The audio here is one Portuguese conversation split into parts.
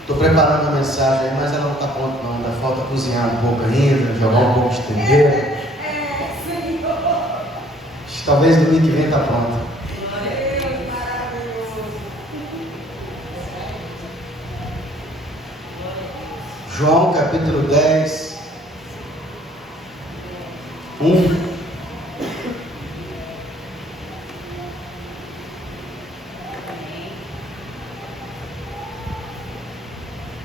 Estou preparando a mensagem aí, mas ela não está pronta não. Ainda falta cozinhar um pouco ainda, jogar um pouco de tempero. Talvez domingo que vem está pronta. João capítulo 10, 1.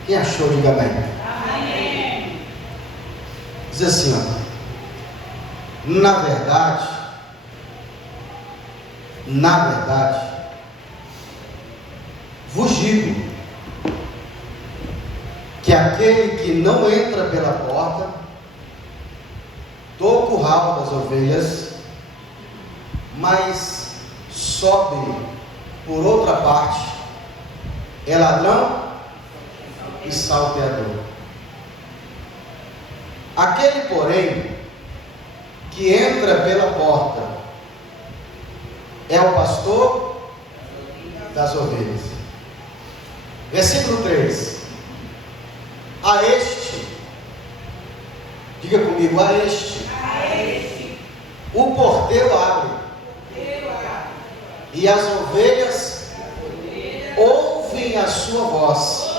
Quem achou, diga bem. Amém. Diz assim, ó. Na verdade, vos digo que aquele que não entra pela porta do curral das ovelhas, mas sobe por outra parte, é ladrão e salteador. Aquele, porém, que entra pela porta é o pastor das ovelhas. Versículo 3. A este, diga comigo, a este, o porteiro abre, e as ovelhas ouvem a sua voz.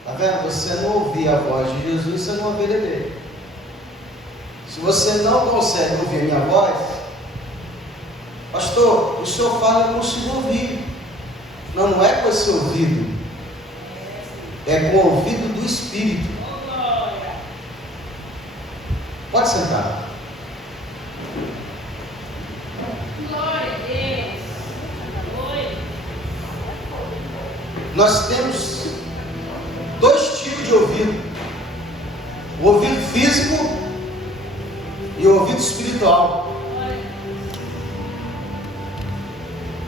Está vendo? Você não ouvir a voz de Jesus, você não é uma ovelha dele. Se você não consegue ouvir a minha voz, pastor, o senhor fala, eu consigo ouvir. Não é com esse ouvido, é com o ouvido do Espírito. Pode sentar. Glória a Deus. Nós temos dois tipos de ouvido: o ouvido físico e o ouvido espiritual.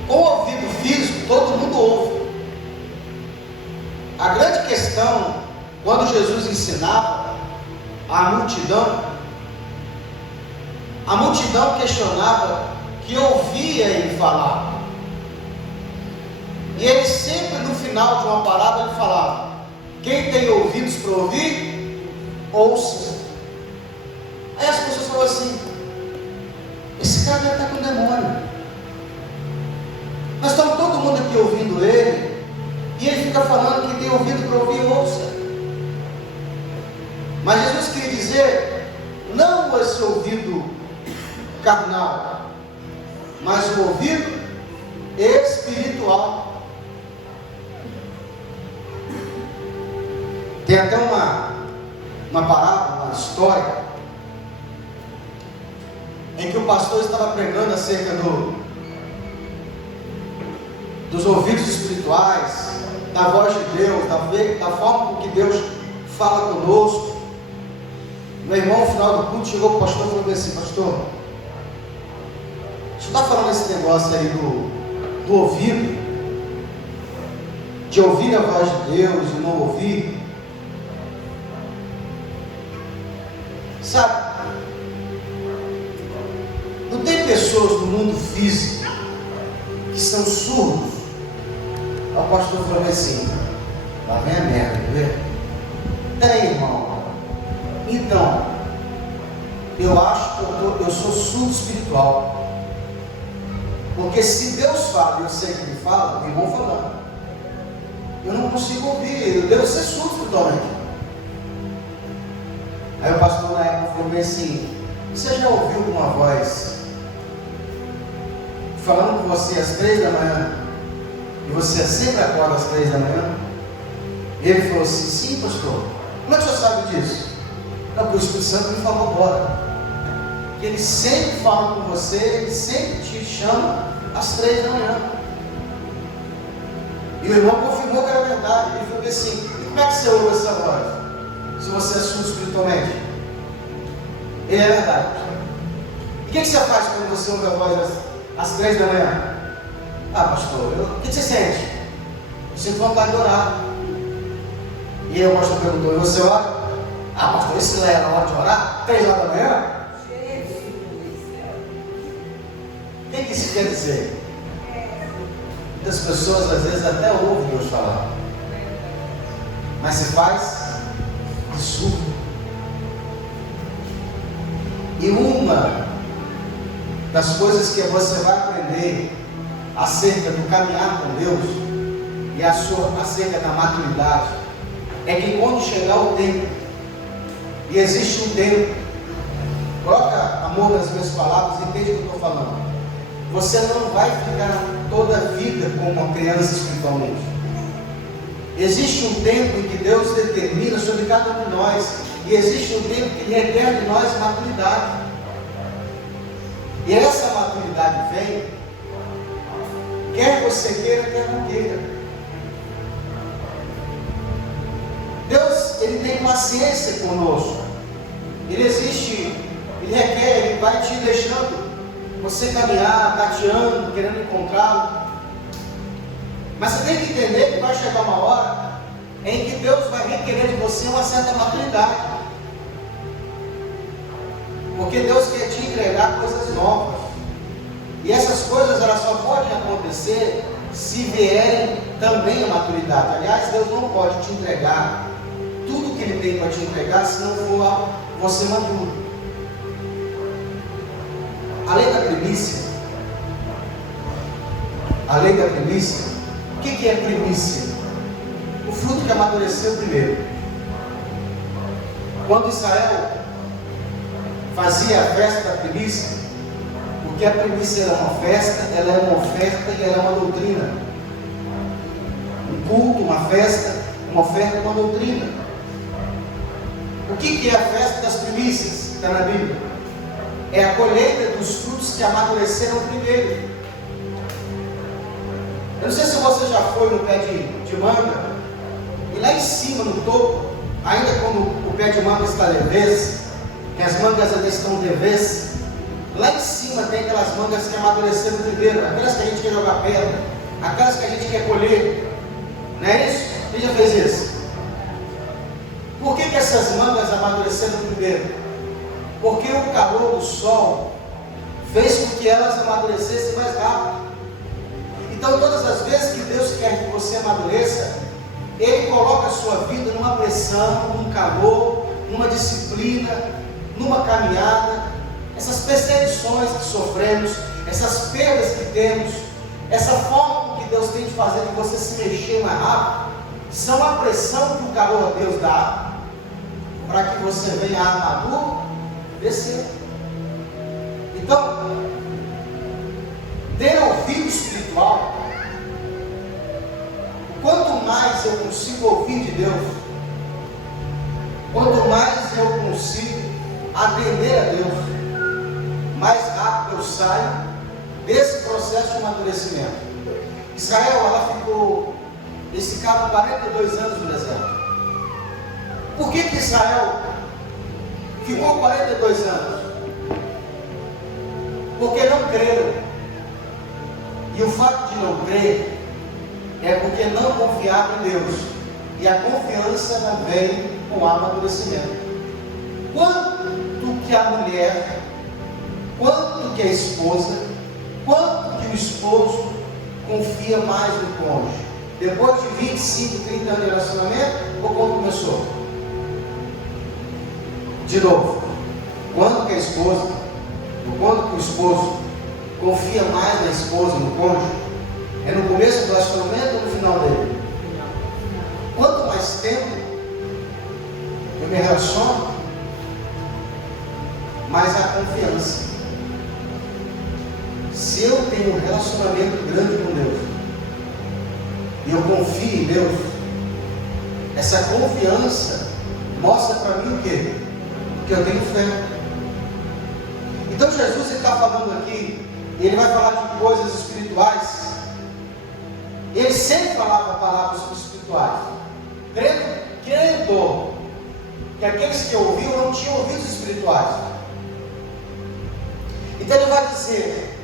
Com o ouvido físico, todo mundo ouve. A grande questão, quando Jesus ensinava a multidão questionava que ouvia ele falar. E ele sempre, no final de uma parábola, ele falava: quem tem ouvidos para ouvir, ouça. Aí as pessoas falaram assim: esse cara deve estar com demônio. Nós estamos todo mundo aqui ouvindo ele, e ele fica falando que tem ouvido para ouvir, ouça. Mas Jesus queria dizer, não esse ouvido carnal, mas o ouvido espiritual. Tem até uma parábola, uma história, em que o pastor estava pregando acerca dos ouvidos espirituais, da voz de Deus, da forma com que Deus fala conosco. Meu irmão, no final do culto, chegou para o pastor e falou assim: pastor, o senhor está falando esse negócio aí do ouvido, de ouvir a voz de Deus e não ouvir? Sabe, não tem pessoas no mundo físico que são surdos? O pastor falou assim: lá vem a merda, quer ver? Tem, irmão. Então, eu acho que eu sou surdo espiritual. Porque se Deus fala e eu sei que Ele fala, o irmão falando, eu não consigo ouvir, eu devo ser surdo espiritualmente. Aí o pastor na época falou assim: você já ouviu alguma voz falando com você às 3 da manhã? E você sempre acorda às 3 da manhã? E ele falou assim: sim, pastor. Como é que o senhor sabe disso? Não, porque o Espírito Santo me falou agora. Que ele sempre fala com você, ele sempre te chama às 3 da manhã. E o irmão confirmou que era verdade. Ele falou assim: e como é que você ouve essa voz? Se você é surdo espiritualmente? Ele é verdade. E o que você faz quando você ouve a voz às 3 da manhã? Ah, pastor, o que você sente? Eu sinto vontade de orar. E aí o pastor perguntou: e você ora? Ah, pastor, isso não era hora de orar? 3 horas da manhã? O que isso quer dizer? Muitas pessoas às vezes até ouvem Deus falar, mas se faz de surdo. E uma das coisas que você vai aprender acerca do caminhar com Deus e acerca da maturidade é que quando chegar o tempo, e existe um tempo, coloca amor nas minhas palavras e entende o que eu estou falando. Você não vai ficar toda a vida como uma criança espiritualmente. Existe um tempo em que Deus determina sobre cada um de nós, e existe um tempo que Ele requer de nós maturidade. E essa maturidade vem, quer você queira, quer não queira. Deus, Ele tem paciência conosco. Ele existe, Ele requer, Ele vai te deixando você caminhar, tateando, querendo encontrá-lo. Mas você tem que entender que vai chegar uma hora em que Deus vai requerer de você uma certa maturidade. Porque Deus quer te entregar coisas novas. E essas coisas elas só podem acontecer se vierem também a maturidade. Aliás, Deus não pode te entregar tudo que Ele tem para te entregar se não for você maduro. A lei da primícia. A lei da primícia. O que é primícia? O fruto que amadureceu primeiro. Quando Israel fazia a festa da primícia, porque a primícia era uma festa, ela é uma oferta e ela é uma doutrina. Um culto, uma festa, uma oferta e uma doutrina. O que é a festa das primícias? Está na Bíblia. É a colheita dos frutos que amadureceram primeiro. Eu não sei se você já foi no pé de manga, e lá em cima, no topo, ainda quando o pé de manga está levez, que as mangas ainda estão levez, lá em cima tem aquelas mangas que amadureceram primeiro, aquelas que a gente quer jogar pedra, aquelas que a gente quer colher. Não é isso? Quem já fez isso? Por que essas mangas amadureceram primeiro? Porque o calor do sol fez com que elas amadurecessem mais rápido. Então, todas as vezes que Deus quer que você amadureça, Ele coloca a sua vida numa pressão, num calor, numa disciplina, numa caminhada. Essas perseguições que sofremos, essas perdas que temos, essa forma que Deus tem de fazer que você se mexer mais rápido, são a pressão que o calor de Deus dá para que você venha maduro descer. Então, ter ouvido espiritual, quanto mais eu consigo ouvir de Deus, quanto mais eu consigo atender a Deus, mais rápido eu saio desse processo de amadurecimento. Israel, eles ficaram 42 anos no deserto. Por que Israel ficou 42 anos? Porque não creram. E o fato de não crer é porque não confiaram em Deus. E a confiança não vem com amadurecimento. Quanto que a mulher, quanto que a esposa, quanto que o esposo confia mais no cônjuge? Depois de 25, 30 anos de relacionamento, ou quando começou? De novo, quando que a esposa, ou quando que o esposo confia mais na esposa, no cônjuge? É no começo do relacionamento ou no final dele? Quanto mais tempo eu me relaciono, mais a confiança. Se eu tenho um relacionamento grande com Deus, e eu confio em Deus, essa confiança mostra para mim o quê? Que eu tenho fé. Então Jesus está falando aqui, e Ele vai falar de coisas espirituais. Ele sempre falava palavras espirituais, crendo que aqueles que ouviam não tinham ouvidos espirituais. Então Ele vai dizer: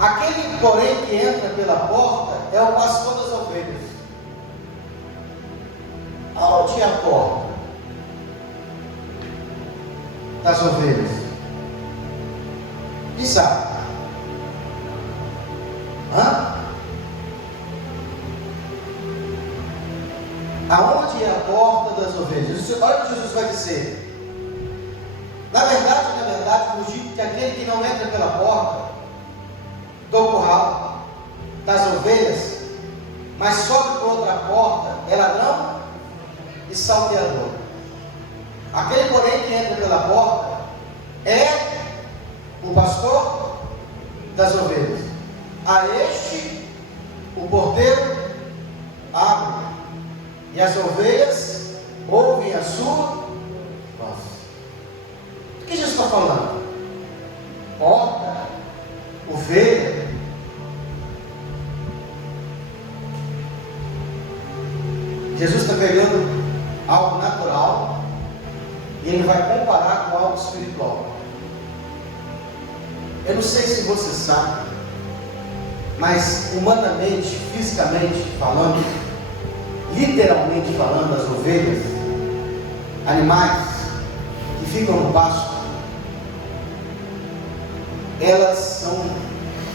aquele, porém, que entra pela porta é o pastor das ovelhas. Aonde é a porta das ovelhas? Quem sabe? Hã? Aonde é a porta das ovelhas? Olha o que Jesus vai dizer. Na verdade, vos digo que aquele que não entra pela porta do curral das ovelhas, mas sobe por outra porta, é ladrão e salteador. Aquele, porém, que entra pela porta é o pastor das ovelhas. A este o porteiro abre, e as ovelhas ouvem a sua voz. O que Jesus está falando? Porta, ovelha. Jesus está pegando algo natural e ele vai comparar com algo espiritual. Eu não sei se você sabe, mas humanamente, fisicamente falando, literalmente falando, as ovelhas, animais que ficam no pasto, elas são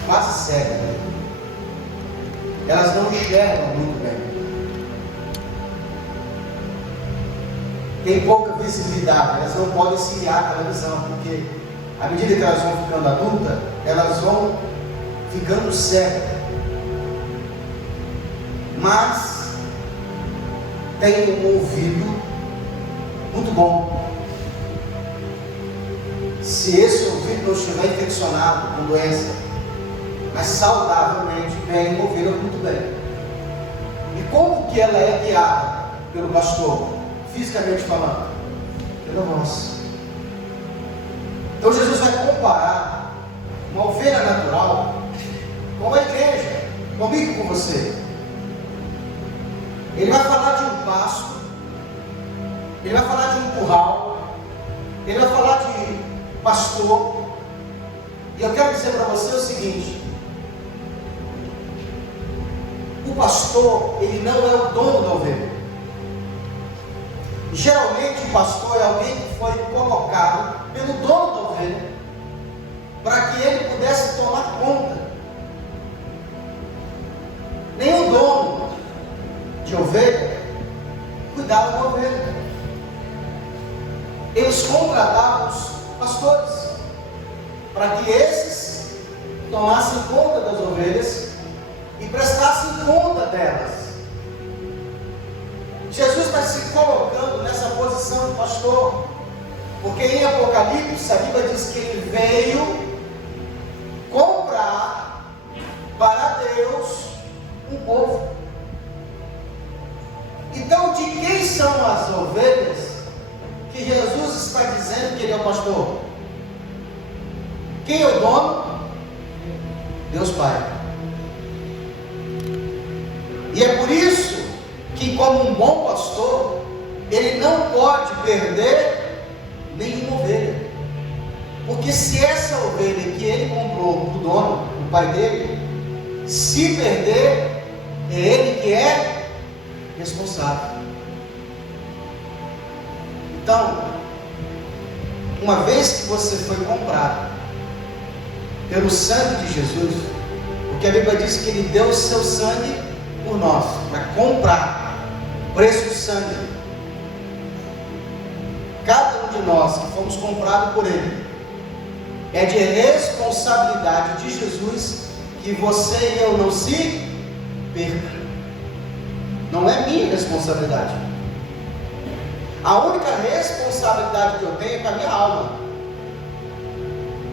quase cegas. Elas não enxergam muito bem. Tem pouca visibilidade, elas não podem se guiar a televisão, porque à medida que elas vão ficando adultas, elas vão ficando cegas. Mas tem um ouvido muito bom. Se esse ouvido não estiver infeccionado com doença, mas saudavelmente, bem ouvido muito bem. E como que ela é guiada pelo pastor? Fisicamente falando, pela voz. Então Jesus vai comparar uma ovelha natural com a igreja, comigo e com você. Ele vai falar de um pasto, ele vai falar de um curral, ele vai falar de pastor. E eu quero dizer para você o seguinte: o pastor, ele não é o dono da ovelha. Geralmente o pastor é alguém que foi colocado pelo dono da ovelha para que ele pudesse tomar conta. Nem o dono de ovelha cuidava da ovelha. Eles contratavam os pastores para que esses tomassem conta das ovelhas e prestassem conta delas. Jesus está se colocando nessa posição de pastor, porque em Apocalipse a Bíblia diz que ele veio comprar para Deus um povo. Então, de quem são as ovelhas que Jesus está dizendo que ele é o pastor? Quem é o dono? Deus Pai. E é por isso que, como um bom pastor, ele não pode perder nenhuma ovelha. Porque se essa ovelha que ele comprou do dono, do pai dele, se perder, é ele que é responsável. Então, uma vez que você foi comprado pelo sangue de Jesus, porque a Bíblia diz que ele deu o seu sangue por nós, para comprar o preço do sangue. Cada um de nós que fomos comprados por ele, é de responsabilidade de Jesus que você e eu não se perca. Não é minha responsabilidade. A única responsabilidade que eu tenho é com a minha alma,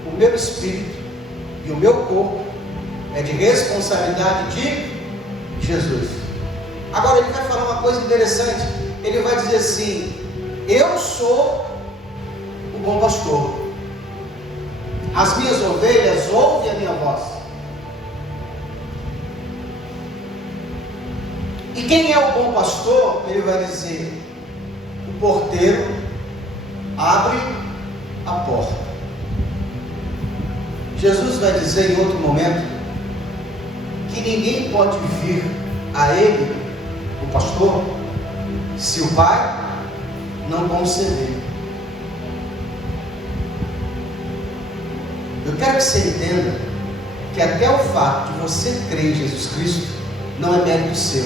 o meu espírito e o meu corpo é de responsabilidade de Jesus. Agora ele vai falar uma coisa interessante. Ele vai dizer assim: eu sou o bom pastor, as minhas ovelhas ouvem a minha voz. E quem é o bom pastor? Ele vai dizer: o porteiro abre a porta. Jesus vai dizer em outro momento que ninguém pode vir a ele, o pastor, se o Pai não conceder. Eu quero que você entenda que até o fato de você crer em Jesus Cristo não é mérito seu,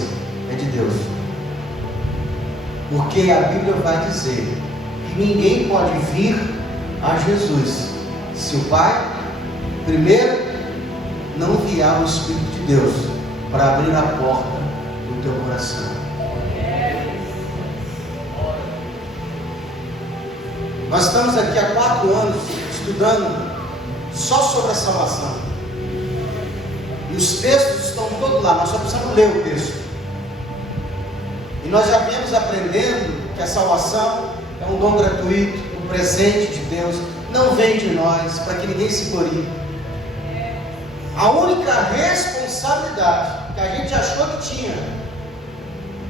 é de Deus. Porque a Bíblia vai dizer que ninguém pode vir a Jesus se o Pai, primeiro, não enviar o Espírito de Deus para abrir a porta do teu coração. Nós estamos aqui há 4 anos estudando só sobre a salvação. E os textos estão todos lá, nós só precisamos ler o texto. E nós já viemos aprendendo que a salvação é um dom gratuito, um presente de Deus, não vem de nós, para que ninguém se glorie. A única responsabilidade que a gente achou que tinha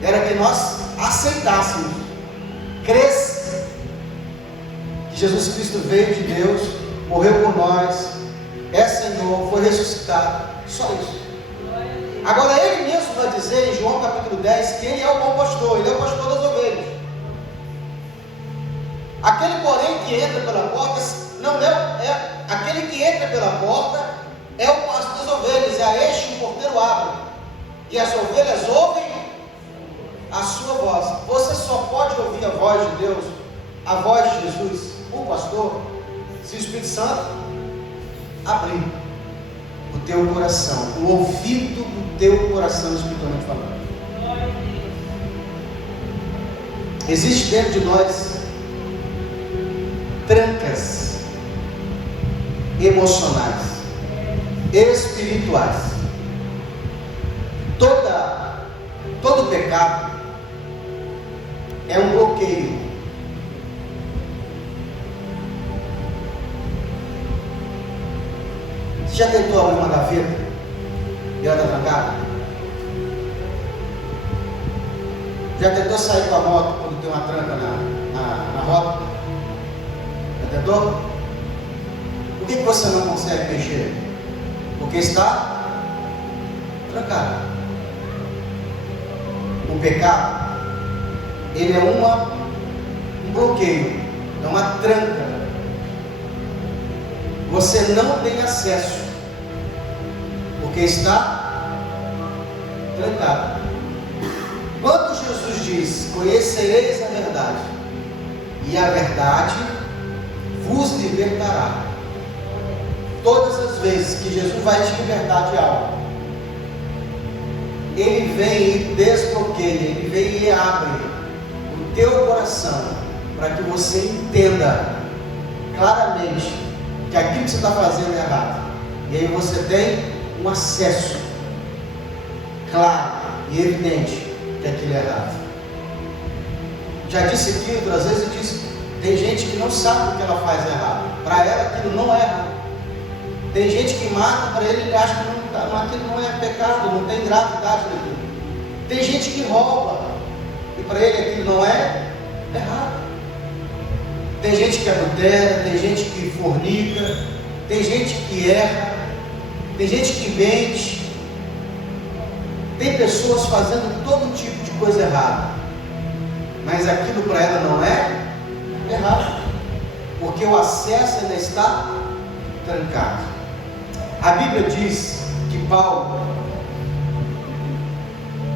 era que nós aceitássemos, crescêssemos que Jesus Cristo veio de Deus, morreu por nós, é Senhor, foi ressuscitado, só isso. Agora Ele mesmo vai dizer em João capítulo 10 que Ele é o bom pastor, Ele é o pastor das ovelhas. Aquele porém que entra pela porta, aquele que entra pela porta é o pastor das ovelhas, e a este o porteiro abre, e as ovelhas ouvem a sua voz. Você só pode ouvir a voz de Deus, a voz de Jesus, o pastor, se o Espírito Santo abrir o teu coração, o ouvido do teu coração, espiritualmente falando. Existe dentro de nós trancas emocionais, espirituais. Todo pecado é um bloqueio. Você já tentou abrir uma gaveta e ela está trancada? Já tentou sair com a moto quando tem uma tranca na roda? Já tentou? Por que você não consegue mexer? Porque está trancado. O pecado, ele é um bloqueio, é uma tranca. Você não tem acesso, porque está trancado. Quando Jesus diz: conhecereis a verdade, e a verdade vos libertará. Todas as vezes que Jesus vai te libertar de algo, Ele vem e desbloqueia, Ele vem e abre o teu coração, para que você entenda claramente que aquilo que você está fazendo é errado. E aí você tem um acesso claro e evidente que aquilo é errado. Já disse aqui outras vezes, eu disse, tem gente que não sabe o que ela faz errado. Para ela aquilo não é errado. Tem gente que mata, para ele acha que aquilo não é pecado, não tem gravidade naquilo. Tem gente que rouba, e para ele aquilo não é errado. Tem gente que adultera, tem gente que fornica, tem gente que erra, tem gente que mente. Tem pessoas fazendo todo tipo de coisa errada, mas aquilo para ela não é errado, porque o acesso ainda está trancado. A Bíblia diz que Paulo,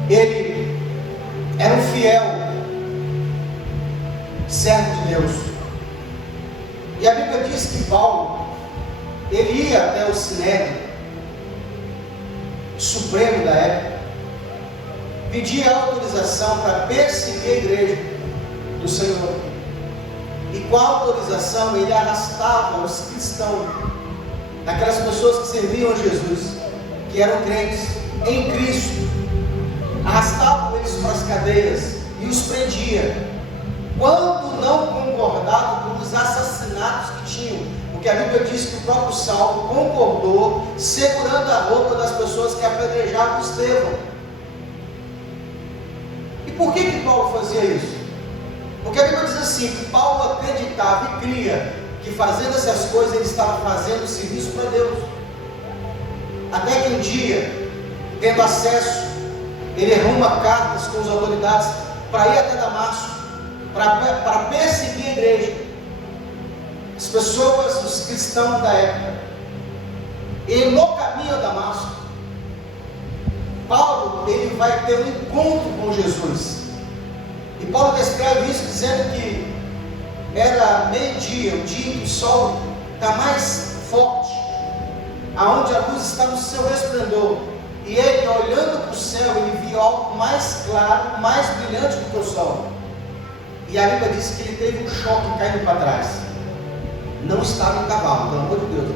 ele era um fiel servo de Deus. E a Bíblia diz que Paulo, ele ia até o Sinédrio Supremo da época, pedia autorização para perseguir a igreja do Senhor. E com a autorização ele arrastava os cristãos, aquelas pessoas que serviam a Jesus, que eram crentes em Cristo, arrastavam eles para as cadeias e os prendia, quando não concordavam com os assassinatos que tinham, porque a Bíblia diz que o próprio Saulo concordou, segurando a roupa das pessoas que apedrejavam Estevão. E por que Paulo fazia isso? Porque a Bíblia diz assim, que Paulo acreditava e cria que fazendo essas coisas ele estava fazendo serviço para Deus. Até que um dia, tendo acesso, ele arruma cartas com as autoridades para ir até Damasco, para perseguir a igreja, as pessoas, os cristãos da época. E no caminho a Damasco, Paulo ele vai ter um encontro com Jesus. E Paulo descreve isso dizendo que era meio-dia, o dia em que o sol está mais forte, aonde a luz está no seu resplendor. E ele, olhando para o céu, ele viu algo mais claro, mais brilhante do que o sol. E a Bíblia diz que ele teve um choque caindo para trás. Não estava em cavalo, pelo amor de Deus.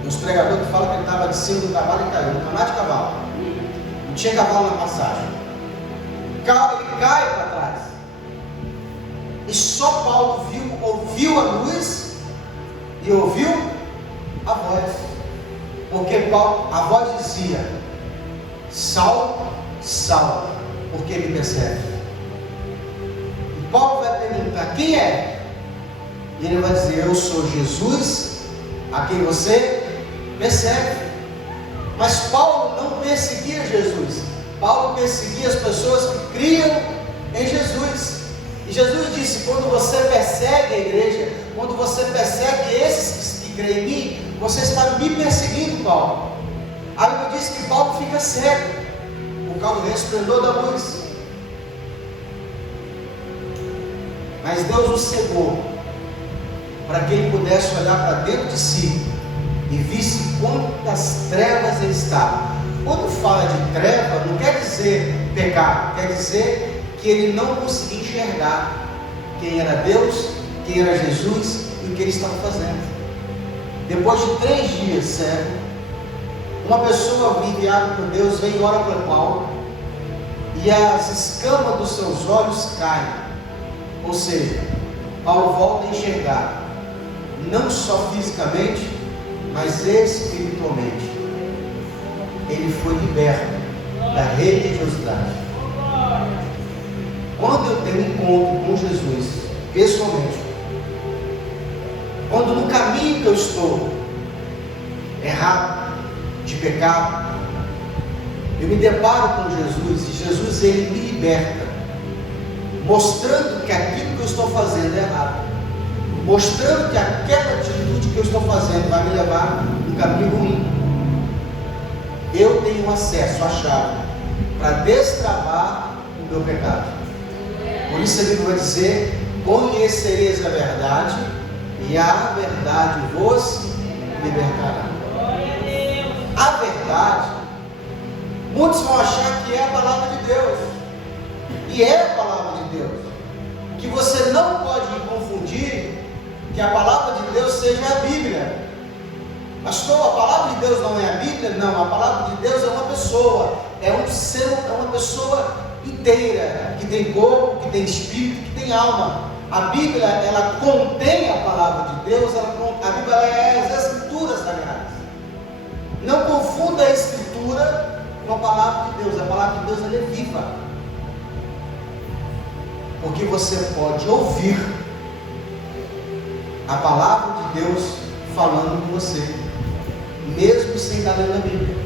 Tem uns pregadores que falam que ele estava de cima do cavalo e caiu. Não está de cavalo. Não tinha cavalo na passagem. Ele cai para trás. E só Paulo ouviu a luz e ouviu a voz. Porque a voz dizia: Saulo, Saulo, por que me persegue? E Paulo vai perguntar: quem é? E ele vai dizer: eu sou Jesus, a quem você persegue. Mas Paulo não perseguia Jesus. Paulo perseguia as pessoas que criam em Jesus. E Jesus disse: quando você persegue a igreja, quando você persegue esses que creem em mim, você está me perseguindo, Paulo. A Bíblia diz que Paulo fica cego por causa do resplendor da luz. Mas Deus o cegou para que ele pudesse olhar para dentro de si e visse quantas trevas ele estava. Quando fala de treva, não quer dizer pecado, quer dizer que ele não conseguia enxergar quem era Deus, quem era Jesus e o que ele estava fazendo. Depois de 3 dias cego, uma pessoa enviada por Deus vem e ora para Paulo, e as escamas dos seus olhos caem. Ou seja, Paulo volta a enxergar, não só fisicamente, mas espiritualmente. Ele foi liberto da religiosidade. Quando eu tenho um encontro com Jesus, pessoalmente, quando no caminho que eu estou errado, de pecado, eu me deparo com Jesus, e Jesus, ele me liberta, mostrando que aquilo que eu estou fazendo é errado, mostrando que aquela atitude que eu estou fazendo vai me levar um caminho ruim. Eu tenho acesso à chave para destravar o meu pecado. Por isso a Bíblia vai dizer: conhecereis a verdade, e a verdade vos libertará. A verdade, muitos vão achar que é a palavra de Deus, e é a palavra de Deus, que você não pode confundir que a palavra de Deus seja a Bíblia. Pastor, a palavra de Deus não é a Bíblia? Não, a palavra de Deus é uma pessoa, é um ser, é uma pessoa inteira, que tem corpo, que tem espírito, que tem alma. A Bíblia, ela contém a palavra de Deus, a Bíblia é as Escrituras sagradas. Não confunda a Escritura com a palavra de Deus. A palavra de Deus, ela é viva, porque você pode ouvir a palavra de Deus falando com você, mesmo sem estar lendo a Bíblia.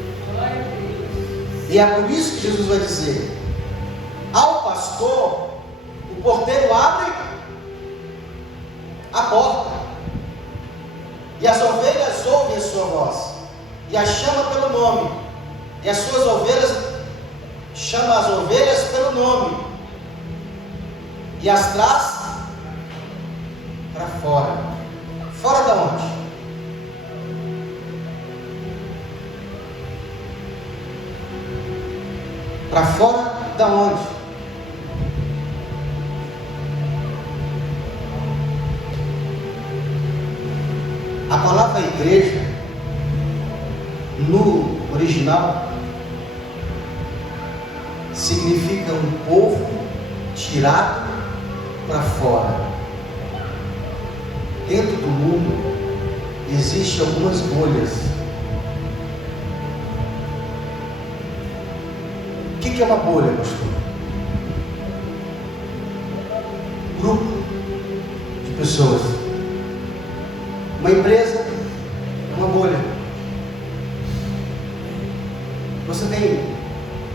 E é por isso que Jesus vai dizer: ao pastor, o porteiro abre a porta, e as ovelhas ouvem a sua voz, e as chama pelo nome, e as suas ovelhas chama as ovelhas pelo nome, e as traz para fora. Fora da onde? Para fora da onde? A palavra igreja, no original, significa um povo tirado para fora. Dentro do mundo existem algumas bolhas. O que é uma bolha, pastor? Grupo de pessoas. Uma empresa é uma bolha. Você tem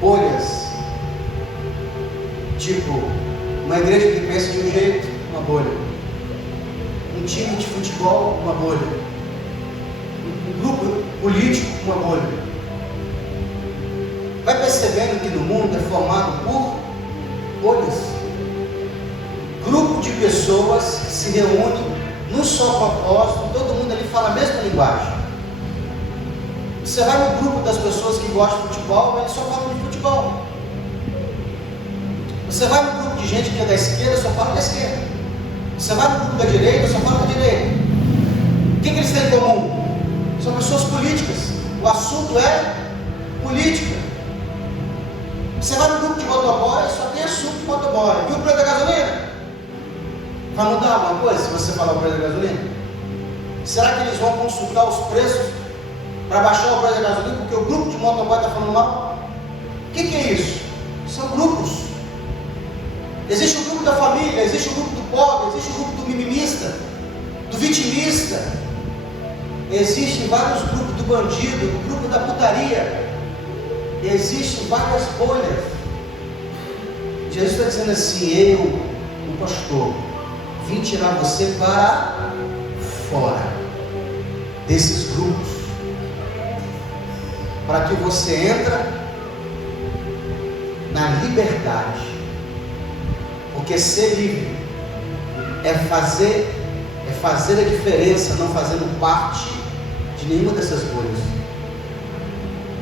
bolhas, tipo uma igreja que pensa de um jeito, uma bolha. Um time de futebol, uma bolha. Um grupo político, uma bolha. Vai percebendo que no mundo é formado por bolhas. de pessoas que se reúnem num só propósito, todo mundo ali fala a mesma linguagem. Você vai no grupo das pessoas que gostam de futebol, eles só falam de futebol. Você vai no grupo de gente que é da esquerda, só fala da esquerda. Você vai no grupo da direita, só fala da direita. O que eles têm em comum? São pessoas políticas. O assunto é política. Você vai no grupo de motoboy, só tem assunto de motoboy. E o preço da gasolina? Vai mudar alguma coisa se você falar o preço da gasolina? Será que eles vão consultar os preços para baixar o preço da gasolina porque o grupo de motoboy está falando mal? O que é isso? São grupos. Existe o grupo da família, existe o grupo do pobre, existe o grupo do mimimista, do vitimista. Existem vários grupos do bandido, do grupo da putaria. Existem várias bolhas. Jesus está dizendo assim: eu, o pastor, vim tirar você para fora desses grupos, para que você entre na liberdade. Porque ser livre é fazer a diferença, não fazendo parte de nenhuma dessas bolhas.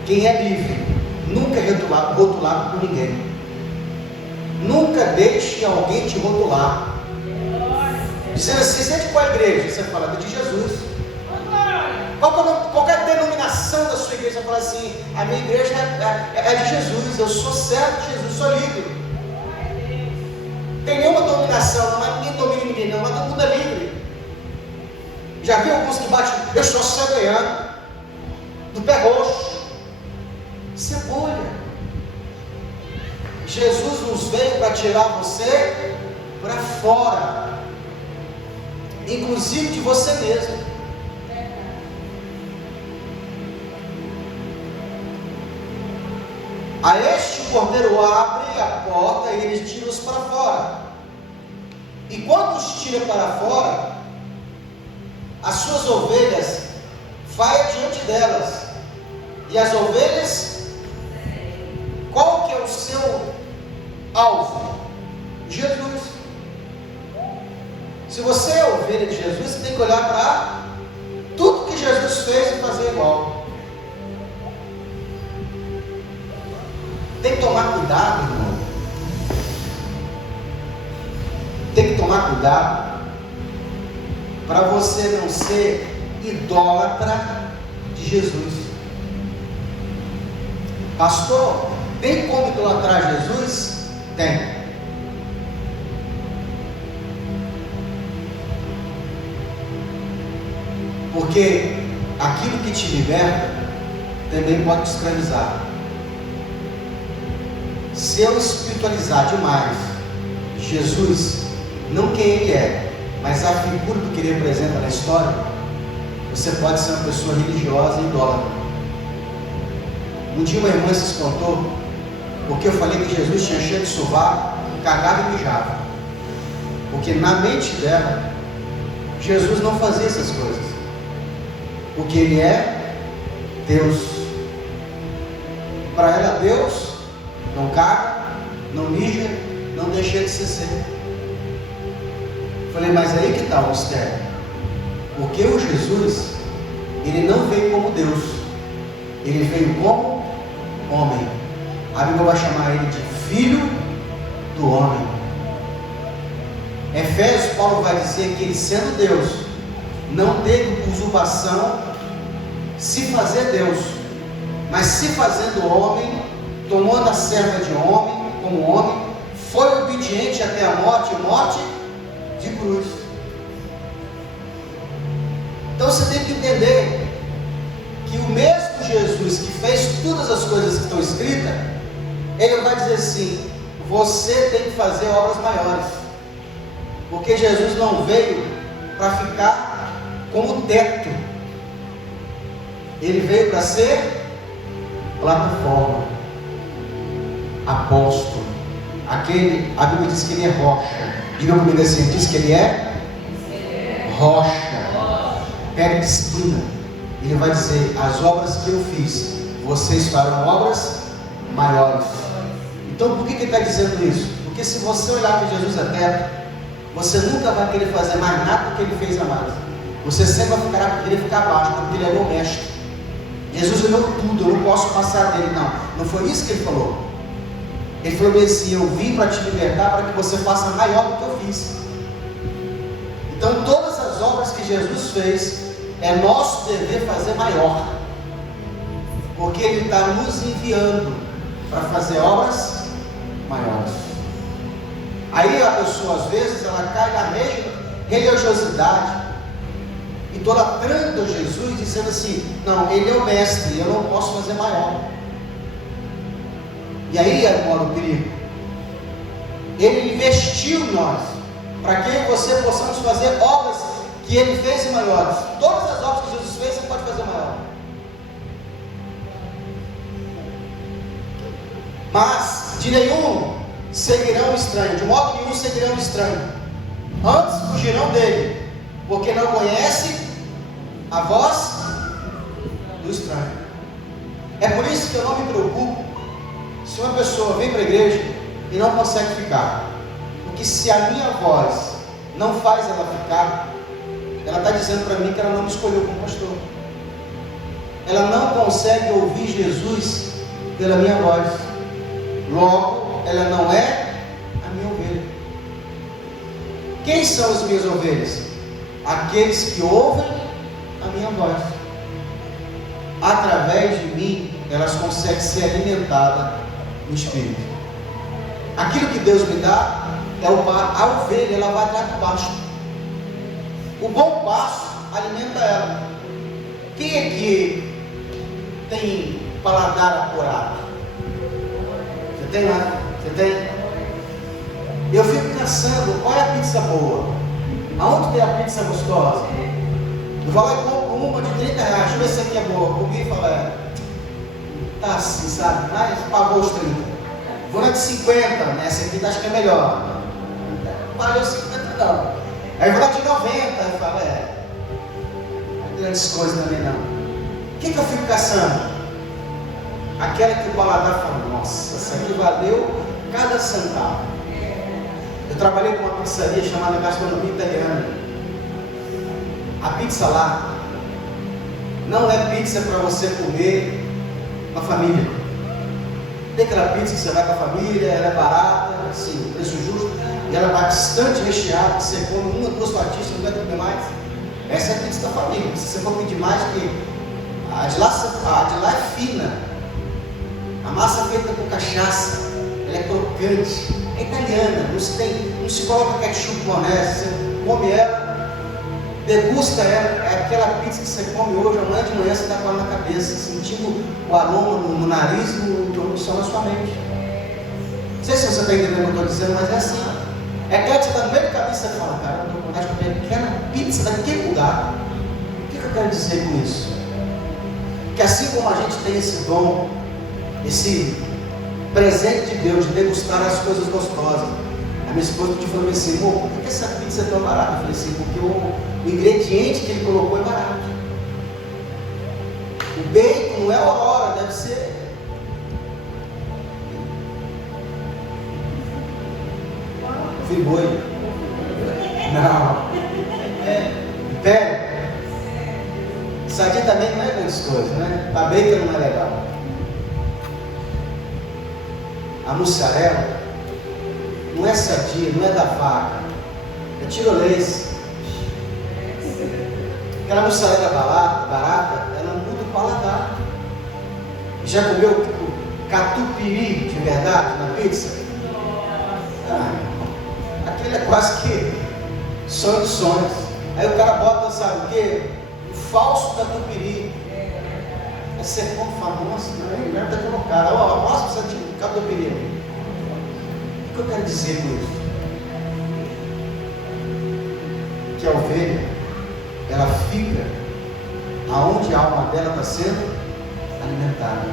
Quem é livre nunca é rotulado por ninguém. Nunca deixe alguém te rotular, dizendo assim: você é de qual igreja? Você fala de Jesus. Qualquer denominação da sua igreja, você fala assim: a minha igreja é de Jesus, eu sou servo de Jesus, sou livre. Tem nenhuma dominação, não é ninguém domina ninguém, não, mas todo mundo é livre. Já viu alguns que batem: eu sou cegueano, do pé roxo. Cebola. Jesus nos veio para tirar você para fora, inclusive de você mesmo. A este o cordeiro abre a porta e eles tiram-os para fora. E quando os tira para fora, as suas ovelhas vai adiante delas. E as ovelhas, qual que é o seu alvo? Jesus. Se você é ovelha de Jesus, você tem que olhar para tudo que Jesus fez e fazer igual. Tem que tomar cuidado, irmão. Tem que tomar cuidado para você não ser idólatra de Jesus. Pastor, tem como idolatrar Jesus? Tem. Porque aquilo que te liberta também pode te escravizar. Se eu espiritualizar demais Jesus, não quem ele é, mas a figura do que ele representa na história, você pode ser uma pessoa religiosa e idólatra. Um dia uma irmã se espantou porque eu falei que Jesus tinha cheio de sovaco, cagava e mijava. Porque na mente dela, Jesus não fazia essas coisas. Porque ele é Deus. Para ela, Deus não caga, não mija, não deixa de ser. Falei: mas aí que está o mistério. Porque o Jesus, ele não veio como Deus, ele veio como homem. A Bíblia vai chamar ele de filho do homem. Efésios, Paulo vai dizer que ele, sendo Deus, não teve usurpação se fazer Deus, mas se fazendo homem, tomando a serva de homem, como homem, foi obediente até a morte, morte de cruz. Então você tem que entender que o mesmo Jesus que fez todas as coisas que estão escritas, ele vai dizer assim: você tem que fazer obras maiores, porque Jesus não veio para ficar como teto, ele veio para ser plataforma, apóstolo, aquele, a Bíblia diz que ele é rocha. Diga comigo assim: diz que ele é rocha, pedra de esquina. Ele vai dizer: as obras que eu fiz, vocês farão obras maiores. Então por que ele está dizendo isso? Porque se você olhar para Jesus é teto, você nunca vai querer fazer mais nada do que ele fez a mais. Você sempre vai querer ficar abaixo, porque ele é meu mestre. Jesus olhou tudo, eu não posso passar dele. Não foi isso que ele falou. Ele falou assim: eu vim para te libertar, para que você faça maior do que eu fiz. Então todas as obras que Jesus fez, é nosso dever fazer maior, porque ele está nos enviando para fazer obras maiores. Aí a pessoa às vezes ela cai na religiosidade, idolatrando Jesus, dizendo assim: não, ele é o mestre, eu não posso fazer maior. E aí mora o perigo. Ele investiu em nós, para que eu e você possamos fazer obras que ele fez em maiores. Todas as obras que Jesus fez, você pode fazer maior. Mas de nenhum seguirão o estranho, de modo nenhum seguirão o estranho, antes fugirão dele, porque não conhece a voz do estranho. É por isso que eu não me preocupo se uma pessoa vem para a igreja e não consegue ficar, porque se a minha voz não faz ela ficar, ela está dizendo para mim que ela não me escolheu como pastor. Ela não consegue ouvir Jesus pela minha voz. Logo, ela não é a minha ovelha. Quem são as minhas ovelhas? Aqueles que ouvem a minha voz. Através de mim, elas conseguem ser alimentadas no Espírito. Aquilo que Deus me dá é a ovelha, ela vai atrás do pasto. O bom pasto alimenta ela. Quem é que tem paladar apurado? Você tem lá? Você tem? Eu fico caçando, qual é a pizza boa? Aonde tem a pizza gostosa? Eu vou lá e compro uma de 30 reais, deixa eu ver se aqui é boa. Comi e falo, tá assim, sabe? Mas pagou os 30. Vou na de 50, né? Essa aqui acho que é melhor. Não valeu 50 não. Aí vou lá de 90, eu falo, não é grandes coisas também não. O que eu fico caçando? Aquela que o paladar fala, nossa, essa aqui valeu cada centavo. Eu trabalhei com uma pizzaria chamada Gastronomia Italiana. A pizza lá não é pizza para você comer com a família. Tem aquela pizza que você vai com a família, ela é barata, assim, preço justo, e ela é bastante recheada, você come uma, duas fatias, não vai comer mais. Essa é a pizza da família. Se você for pedir mais, que a de lá é fina, a massa é feita com cachaça, ela é crocante, é italiana, não se coloca ketchup maionese, você come ela, degusta ela, é aquela pizza que você come hoje, amanhã de manhã você está com ela na cabeça, sentindo o aroma no nariz e no som na sua mente. Não sei se você está entendendo o que eu estou dizendo, mas é assim. É claro que você está no meio do caminho e você fala, cara, eu estou com vontade de comer aquela pizza daquele lugar. O que eu quero dizer com isso? Que assim como a gente tem esse dom, esse presente de Deus, de degustar as coisas gostosas. A minha esposa te falou assim, amor, por que essa pizza é tão barata? Eu falei assim, porque o ingrediente que ele colocou é barato. O bacon não é Aurora, deve ser Friboi. Não. Pera. Sadia também não é grandes coisas, né? Tá bem que não é legal. A mussarela não é sadia, não é da vaca, é tirolês. Aquela mussarela barata, ela muda o paladar. Já comeu catupiry de verdade na pizza? Aquele é quase que sonho dos sonhos. Aí o cara bota, sabe o quê? O falso catupiry. Aí você come e fala, nossa, não é melhor colocar. Ó, mostra essa de catupiry. O que eu quero dizer com isso? Que a ovelha, ela fica aonde a alma dela está sendo alimentada.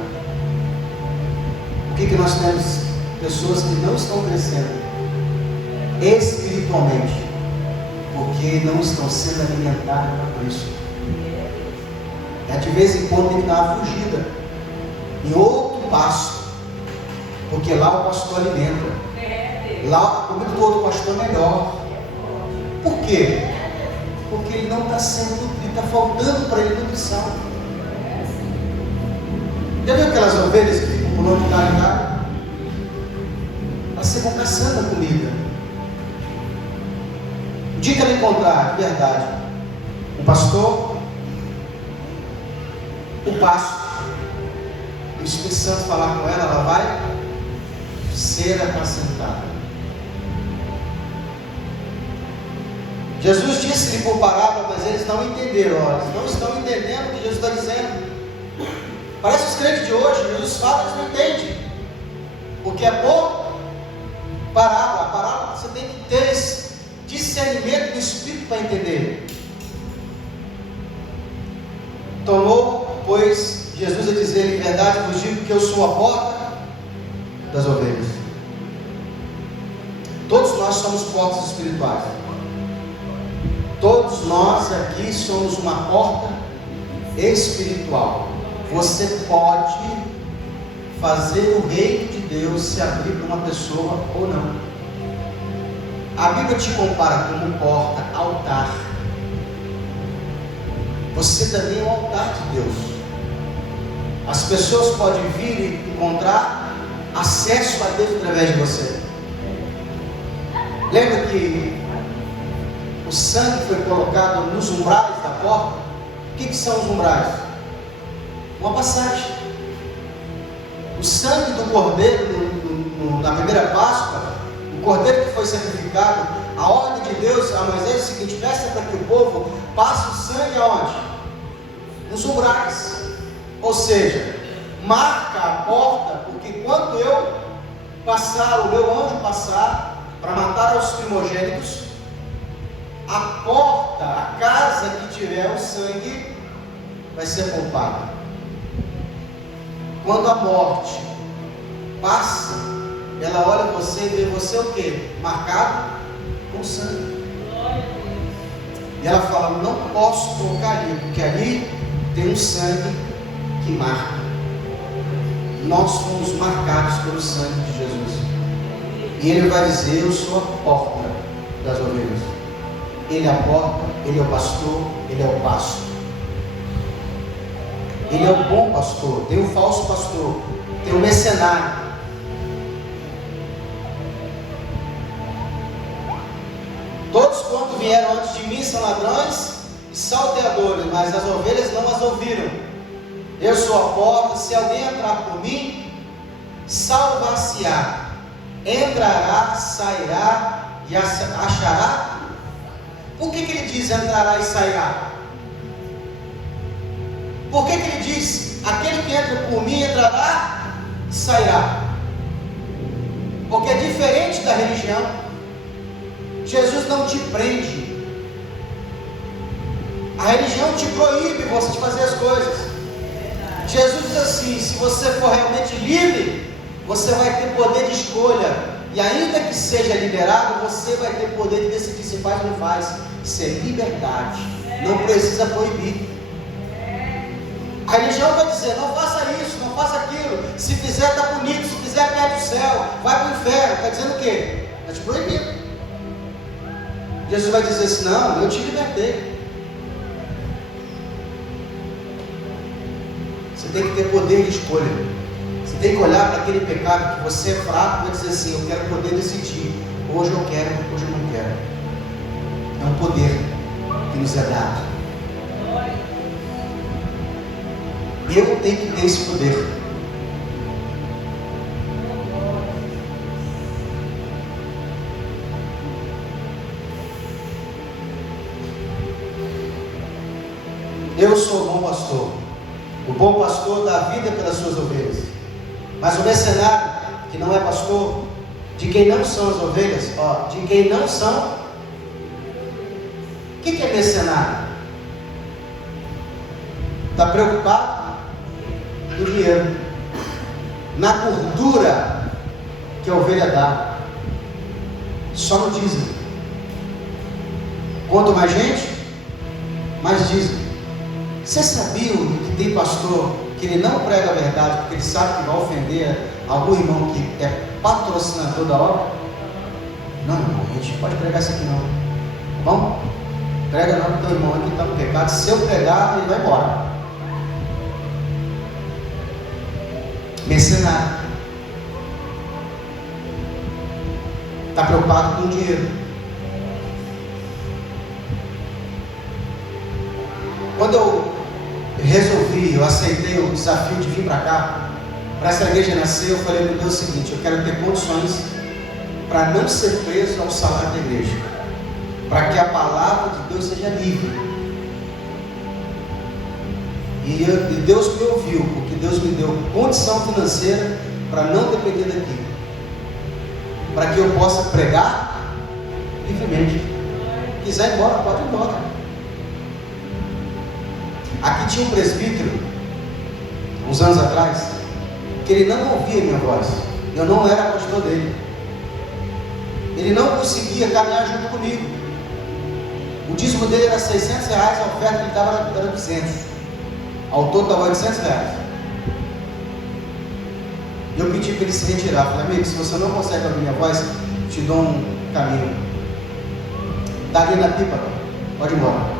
Por que nós temos pessoas que não estão crescendo espiritualmente? Porque não estão sendo alimentadas para Cristo. De vez em quando tem que dar uma fugida em outro pasto, porque lá o pastor alimenta. Lá a comida do outro pastor é melhor. Por quê? Porque ele não está sendo nutrido, está faltando para ele nutrição. Já viu aquelas ovelhas que ficam pulando de galho em galho? Elas ficam caçando a comida. O dia que ela encontrar, de verdade, um pastor, o pasto, e o Espírito Santo falar com ela, ela vai ser apacentada. Jesus disse-lhe por parábola, mas eles não entenderam. Eles não estão entendendo o que Jesus está dizendo. Parece os crentes de hoje, Jesus fala, eles não entendem. Porque é por parábola. A parábola você tem que ter esse discernimento do Espírito para entender. Tomou, pois, Jesus a dizer: em verdade vos digo que eu sou a porta das ovelhas. Todos nós somos portas espirituais. Todos nós aqui somos uma porta espiritual. Você pode fazer o reino de Deus se abrir para uma pessoa ou não. A Bíblia te compara como porta, altar. Você também é um altar de Deus. As pessoas podem vir e encontrar acesso a Deus através de você. Lembra que o sangue foi colocado nos umbrais da porta? O que são os umbrais? Uma passagem. O sangue do cordeiro na primeira Páscoa, o cordeiro que foi sacrificado, a ordem de Deus a Moisés é o seguinte: peça para que o povo passe o sangue aonde? Nos umbrais. Ou seja, marca a porta, porque quando eu passar, o meu anjo passar para matar os primogênitos, a porta, a casa que tiver o sangue vai ser poupada. Quando a morte passa, ela olha você e vê você o quê? Marcado com sangue. E ela fala: não posso tocar ali, porque ali tem um sangue que marca. Nós fomos marcados pelo sangue de Jesus. E ele vai dizer: eu sou a porta das ovelhas. Ele é a porta, ele é o pastor, ele é o pasto. Ele é o bom pastor. Tem o falso pastor, tem o mercenário. Todos quanto vieram antes de mim são ladrões e salteadores, mas as ovelhas não as ouviram. Eu sou a porta, se alguém entrar por mim, salvar-se-á. Entrará, sairá e achará. Por que ele diz entrará e sairá? Por que ele diz aquele que entra por mim entrará e sairá? Porque é diferente da religião. Jesus não te prende. A religião te proíbe você de fazer as coisas. Jesus diz assim: se você for realmente livre, você vai ter poder de escolha. E ainda que seja liberado, você vai ter poder de decidir se faz ou não faz. Isso é liberdade. Não precisa proibir. A religião vai dizer: não faça isso, não faça aquilo. Se fizer está bonito, se fizer perde o céu, vai para o inferno. Está dizendo o quê? Está te proibindo. Jesus vai dizer assim: não, eu te libertei. Você tem que ter poder de escolha. Você tem que olhar para aquele pecado que você é fraco e vai dizer assim: eu quero poder decidir. Hoje eu quero, hoje eu não quero. É um poder que nos é dado. Eu tenho que ter esse poder. Eu sou o bom pastor. O bom pastor dá a vida pelas suas ovelhas. Mas o mercenário, que não é pastor, de quem não são as ovelhas, de quem não são. O que é mercenário? Está preocupado no dinheiro, na gordura que a ovelha dá, só no dízimo. Quanto mais gente, mais dízimo. Você sabia que tem pastor que ele não prega a verdade porque ele sabe que vai ofender algum irmão que é patrocinador da obra? Não, irmão, a gente pode pregar isso aqui não. O Irmão, prega não, porque teu irmão aqui está no pecado. Se eu pregar, ele vai embora. Mercenário. Está preocupado com o dinheiro. Quando eu aceitei o desafio de vir para cá, para essa igreja nascer, eu falei para Deus o seguinte: eu quero ter condições para não ser preso ao salário da igreja, para que a palavra de Deus seja livre. E Deus me ouviu, porque Deus me deu condição financeira para não depender daqui, para que eu possa pregar livremente. Quiser ir embora, pode ir embora. Aqui tinha um presbítero, uns anos atrás, que ele não ouvia minha voz. Eu não era pastor dele. Ele não conseguia caminhar junto comigo. O dízimo dele era R$600, a oferta que ele dava era 200. Ao todo dava R$800. Eu pedi para ele se retirar. Falei: amigo, se você não consegue ouvir minha voz, te dou um caminho. Está ali na pipa, pode ir embora.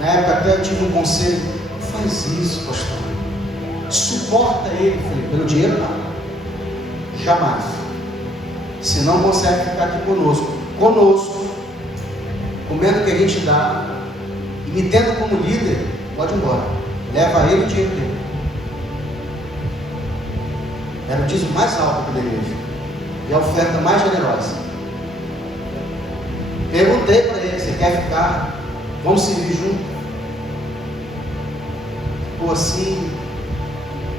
Na época até eu tive um conselho: faz isso, pastor, suporta ele. Falei: pelo dinheiro não, jamais. Se não consegue ficar aqui conosco, comendo o que a gente dá e me tendo como líder, pode ir embora. Leva ele o dinheiro dele. Era o dízimo mais alto aqui da igreja e a oferta mais generosa. Perguntei para ele: você quer ficar? Vamos servir junto? Ficou assim: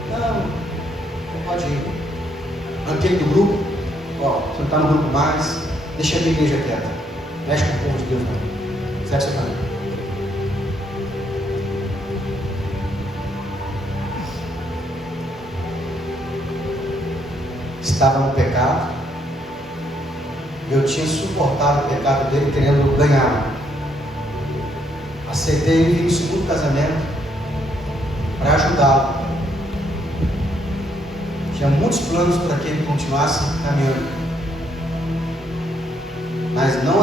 não pode ir. Aquele do grupo: ó, você não está no grupo mais, deixa a minha igreja quieta, mexe com o povo de Deus não, segue seu caminho. Estava no pecado, eu tinha suportado o pecado dele, querendo ganhá-lo. Aceitei ele no segundo casamento para ajudá-lo. Tinha muitos planos para que ele continuasse caminhando, mas não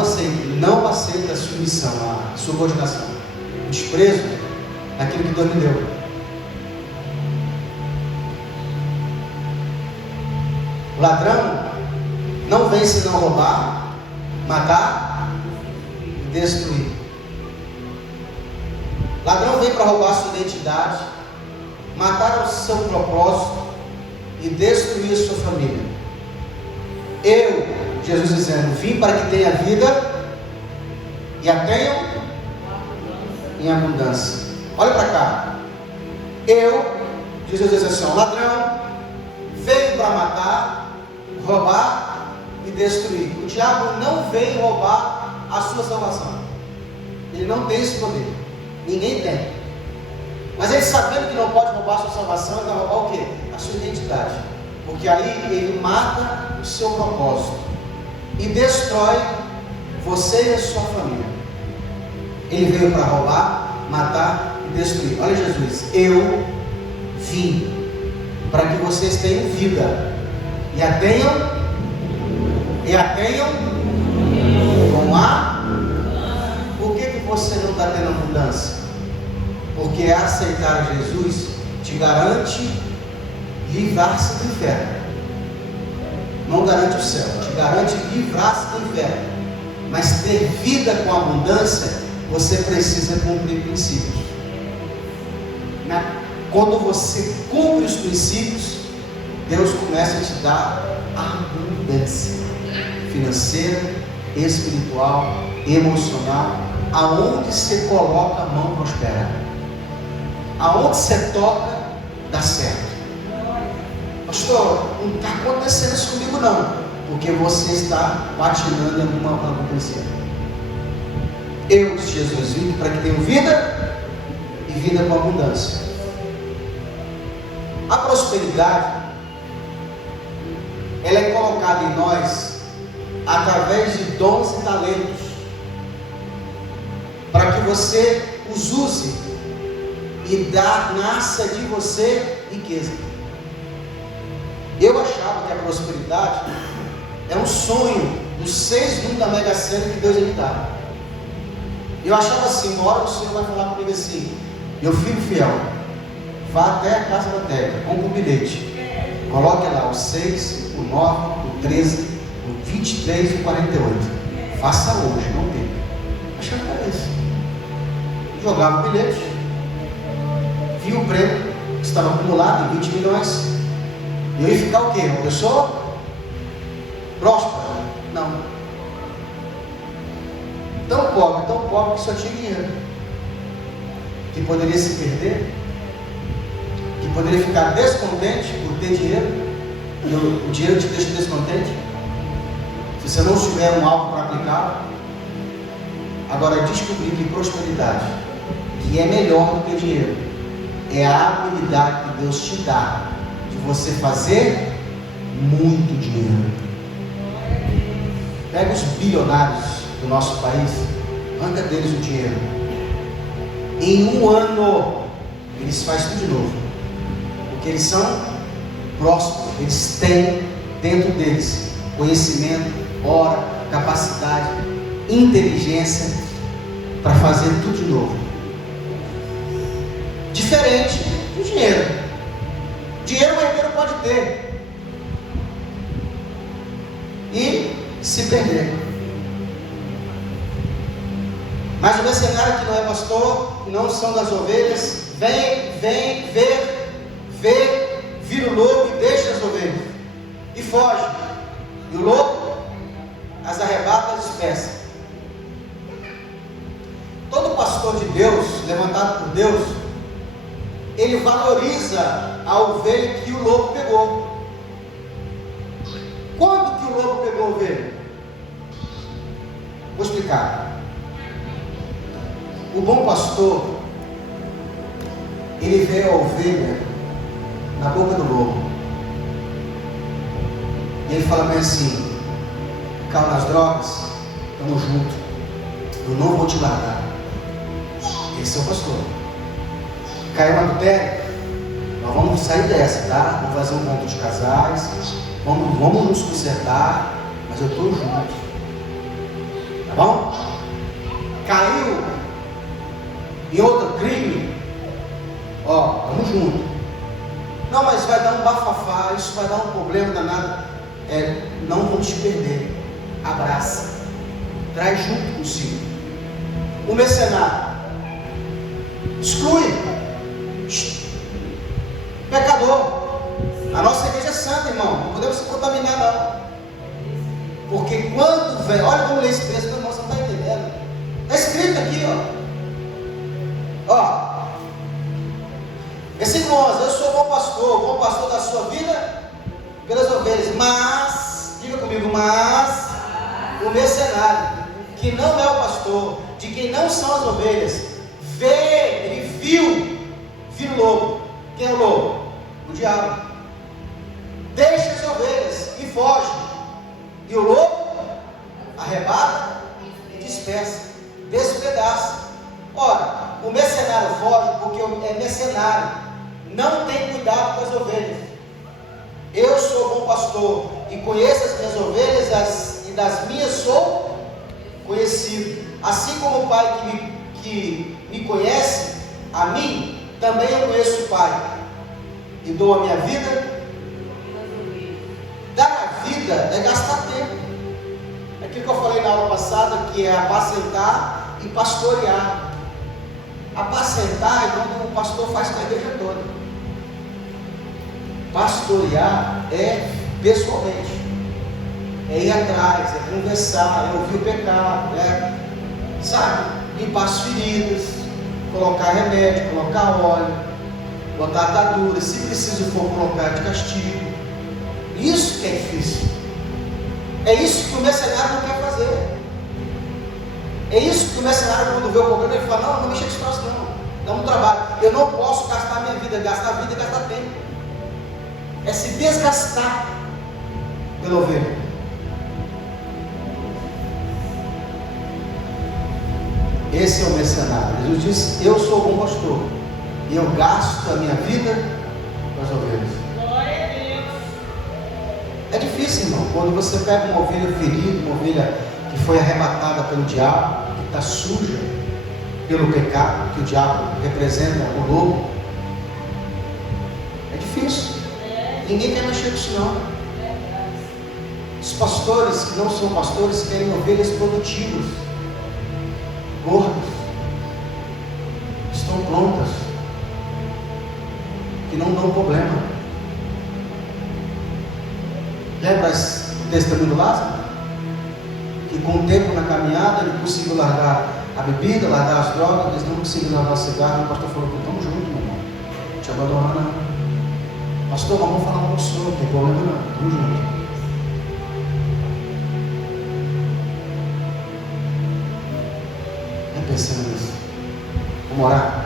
aceita a submissão, a subordinação, o desprezo daquilo que Deus me deu. O ladrão não vem senão roubar, matar e destruir. O ladrão vem para roubar a sua identidade, matar o seu propósito e destruir a sua família. Eu, Jesus dizendo, vim para que tenha vida e a tenham em abundância. Olha para cá. Jesus diz assim: o ladrão veio para matar, roubar e destruir. O diabo não veio roubar a sua salvação. Ele não tem esse poder. Ninguém tem. Mas ele, sabendo que não pode roubar a sua salvação, ele vai roubar o quê? A sua identidade. Porque aí ele mata o seu propósito e destrói você e a sua família. Ele veio para roubar, matar e destruir. Olha Jesus: eu vim para que vocês tenham vida e a tenham com a. Por que você não está tendo abundância? Porque aceitar Jesus te garante livrar-se do inferno. Não garante o céu, te garante livrar-se do inferno. Mas ter vida com abundância, você precisa cumprir princípios. Quando você cumpre os princípios, Deus começa a te dar abundância financeira, espiritual, emocional. Aonde você coloca a mão, prospera. Aonde você toca, dá certo. Pastor, não está acontecendo isso comigo não, porque você está patinando em alguma princípio. Eu, Jesus, vim para que tenham vida e vida com abundância. A prosperidade, ela é colocada em nós através de dons e talentos, para que você os use e nasça de você riqueza. Eu achava que a prosperidade é um sonho dos 6 números da Mega Sena que Deus ia me dar. Eu achava assim, uma hora o Senhor vai falar comigo assim: meu filho fiel, vá até a casa da técnica, compre um bilhete, coloque lá o 6, o 9, o 13, o 23 e o 48. Faça hoje, não perca. Achava que era isso. Jogava o bilhete, via o prêmio que estava acumulado em 20 milhões. E eu ia ficar o quê? Uma pessoa próspera? Não. Tão pobre que só tinha dinheiro, que poderia se perder, que poderia ficar descontente por ter dinheiro. O dinheiro te deixa descontente se você não tiver um alvo para aplicar. Agora, descobrir que prosperidade, que é melhor do que dinheiro, é a habilidade que Deus te dá de você fazer muito dinheiro. Pega os bilionários do nosso país, arranca deles o dinheiro. Em um ano, eles fazem tudo de novo, porque eles são prósperos, eles têm dentro deles conhecimento, hora, capacidade, inteligência para fazer tudo de novo. Diferente do dinheiro. Dinheiro o herdeiro pode ter e se perder. Mas o mercenário que não é pastor, não são das ovelhas, vem, vê, vira o lobo e deixa as ovelhas e foge. E o lobo as arrebata e dispersa. Todo pastor de Deus, levantado por Deus, ele valoriza a ovelha que o lobo pegou. Quando que o lobo pegou a ovelha? Vou explicar. O bom pastor, ele vê a ovelha na boca do lobo. E ele fala bem assim: caiu nas drogas, estamos juntos, eu não vou te largar. Esse é o pastor. Caiu no adultério, nós vamos sair dessa, tá? Vamos fazer um encontro de casais, vamos nos consertar, mas eu estou junto, tá bom? Caiu em outro crime, ó, vamos junto. Não, mas vai dar um bafafá, isso vai dar um problema danado. Não vamos te perder. Abraça, traz junto consigo. O mercenário exclui. Pecador. A nossa igreja é santa, irmão. Não podemos se contaminar, não. Porque quando vem, olha como lê esse texto, meu irmão, você não está entendendo. Está escrito aqui, ó. Versículo 11: eu sou bom pastor da sua vida pelas ovelhas. Mas, diga comigo, mas o mercenário, que não é o pastor, de quem não são as ovelhas, ele viu o lobo. Quem é o lobo? O diabo. Deixa as ovelhas e foge. E o lobo arrebata e dispersa, despedaça. Ora, o mercenário foge porque é mercenário, não tem cuidado com as ovelhas. Eu sou bom pastor e conheço as minhas ovelhas, e das minhas sou conhecido. Assim como o Pai que me conhece, a mim também eu conheço o Pai, e dou a minha vida. Dar a vida é gastar tempo. É aquilo que eu falei na aula passada, que é apacentar e pastorear. Apacentar é quando o pastor faz com a igreja toda. Pastorear é pessoalmente, é ir atrás, é conversar, é ouvir o pecado, sabe, limpar as feridas, colocar remédio, colocar óleo, botar atadura, se preciso for colocar de castigo. Isso que é difícil. É isso que o mercenário não quer fazer. É isso que o mercenário, quando vê o problema, ele fala: não mexa com isso não, dá um trabalho. Eu não posso gastar minha vida, gastar vida e gastar tempo. É se desgastar pela ovelha. Esse é o mercenário. Jesus disse: eu sou bom pastor e eu gasto a minha vida com as ovelhas. Glória a Deus. É difícil, irmão, quando você pega uma ovelha ferida, uma ovelha que foi arrebatada pelo diabo, que está suja pelo pecado, que o diabo representa o lobo. É difícil. Ninguém quer mexer com isso não. Os pastores que não são pastores querem ovelhas produtivas, gordas, estão prontas, que não dão problema. Lembra o testemunho do Lázaro? Que com o tempo na caminhada ele conseguiu largar a bebida, largar as drogas, eles não conseguiram largar o cigarro. O pastor falou: estamos juntos, meu irmão, não te abandonar não. Pastor, vamos falar com o senhor, não tem problema não, estamos juntos. Pensando nisso, vamos orar.